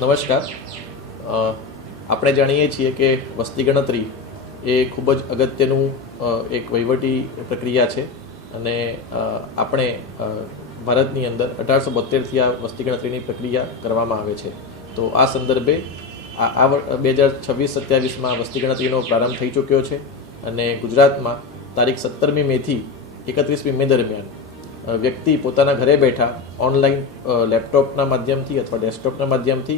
નમસ્કાર. આપણે જાણીએ છીએ કે વસ્તી ગણતરી એ ખૂબ જ અગત્યનું એક વહીવટી પ્રક્રિયા છે અને આપણે ભારતની અંદર 1872થી આ વસ્તી ગણતરીની પ્રક્રિયા કરવામાં આવે છે. તો આ સંદર્ભે આ 2026-27માં વસ્તી ગણતરીનો પ્રારંભ થઈ ચૂક્યો છે અને ગુજરાતમાં તારીખ 17મી મેથી 31મી મે દરમિયાન વ્યક્તિ પોતાના ઘરે બેઠા ઓનલાઈન લેપટોપના માધ્યમથી અથવા ડેસ્કટોપના માધ્યમથી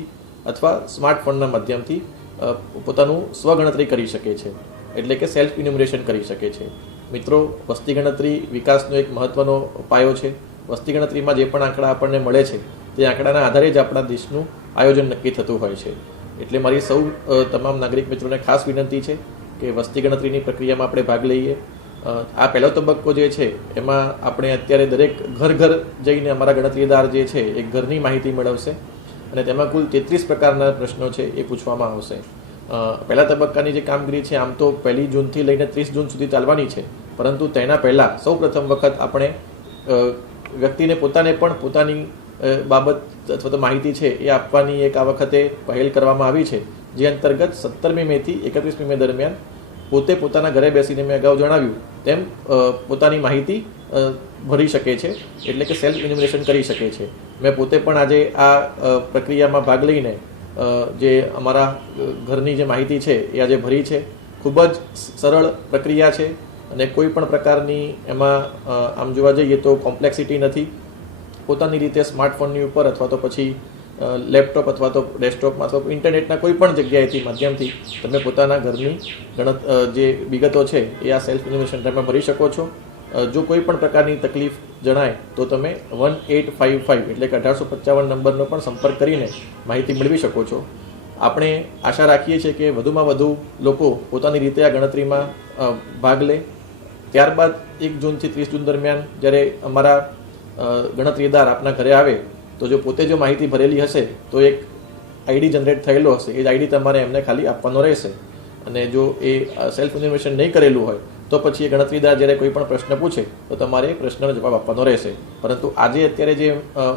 અથવા સ્માર્ટફોનના માધ્યમથી પોતાનું સ્વગણતરી કરી શકે છે, એટલે કે સેલ્ફ ઇન્યુમરેશન કરી શકે છે. મિત્રો, વસ્તી ગણતરી વિકાસનો એક મહત્ત્વનો પાયો છે. વસ્તી ગણતરીમાં જે પણ આંકડા આપણને મળે છે તે આંકડાના આધારે જ આપણા દેશનું આયોજન નક્કી થતું હોય છે. એટલે મારી સૌ તમામ નાગરિક મિત્રોને ખાસ વિનંતી છે કે વસ્તી ગણતરીની પ્રક્રિયામાં આપણે ભાગ લઈએ. આ પહેલો તબક્કો જે છે એમાં આપણે અત્યારે દરેક ઘર જઈને અમારા ગણતરીદાર જે છે એ ઘરની માહિતી મેળવશે અને તેમાં કુલ 33 પ્રકારના પ્રશ્નો છે એ પૂછવામાં આવશે. પહેલા તબક્કાની જે કામગીરી છે આમ તો 1 જૂનથી લઈને 30 જૂન સુધી ચાલવાની છે, પરંતુ તેના પહેલાં સૌ પ્રથમ વખત આપણે વ્યક્તિને પોતાને પણ પોતાની બાબત અથવા તો માહિતી છે એ આપવાની એક આ વખતે પહેલ કરવામાં આવી છે, જે અંતર્ગત 17મી મેથી 31મી મે દરમિયાન પોતે પોતાના ઘરે બેસીને મેં અગાઉ જણાવ્યું તેમ પોતાની માહિતી ભરી શકે છે, એટલે કે સેલ્ફ ઇન્યુમરેશન કરી શકે છે. મેં પોતે પણ આજે આ પ્રક્રિયામાં ભાગ લઈને જે અમારા ઘરની જે માહિતી છે એ આજે ભરી છે. ખૂબ જ સરળ પ્રક્રિયા છે અને કોઈ પણ પ્રકારની એમાં આમ જોવા જઈએ તો કોમ્પ્લેક્સિટી નથી. પોતાની રીતે સ્માર્ટફોનની ઉપર અથવા તો પછી લેપટોપ અથવા તો ડેસ્કટોપમાં અથવા ઇન્ટરનેટના કોઈ પણ જગ્યાએથી માધ્યમથી તમે પોતાના ઘરની જે વિગતો છે એ આ સેલ્ફ ઇન્યુમરેશન ટાઈમમાં ભરી શકો છો. જો કોઈ પણ પ્રકારની તકલીફ જણાય તો તમે 1855 એટલે કે 1855 નંબરનો પણ સંપર્ક કરીને માહિતી મેળવી શકો છો. આપણે આશા રાખીએ છીએ કે વધુમાં વધુ લોકો પોતાની રીતે આ ગણતરીમાં ભાગ લે. ત્યારબાદ 1 જૂનથી 30 જૂન દરમિયાન જ્યારે અમારા ગણતરીદાર આપના ઘરે આવે તો જો પોતે જો માહિતી ભરેલી હશે તો એક આઈડી જનરેટ થયેલો હશે, એ જ આઈડી તમારે એમને ખાલી આપવાનો રહેશે. અને જો એ સેલ્ફ ઇન્ફોર્મેશન નહીં કરેલું હોય તો પછી એ ગણતરીદાર જ્યારે કોઈ પણ પ્રશ્ન પૂછે તો તમારે એ પ્રશ્નનો જવાબ આપવાનો રહેશે. પરંતુ આજે અત્યારે જે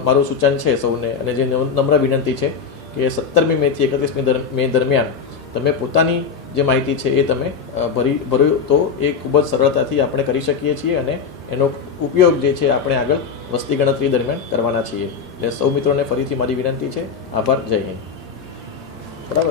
મારું સૂચન છે સૌને અને જે નમ્ર વિનંતી છે કે 17મી મેથી 31મી મે દરમિયાન તમે પોતાની જે માહિતી છે એ તમે ભર્યું તો એ ખૂબ જ સરળતાથી આપણે કરી શકીએ છીએ અને એનો ઉપયોગ જે છે આપણે આગળ વસ્તી ગણતરી દરમિયાન કરવાના છીએ. એટલે સૌ મિત્રોને ફરીથી મારી વિનંતી છે. આભાર. જય હિન્દ. બરાબર.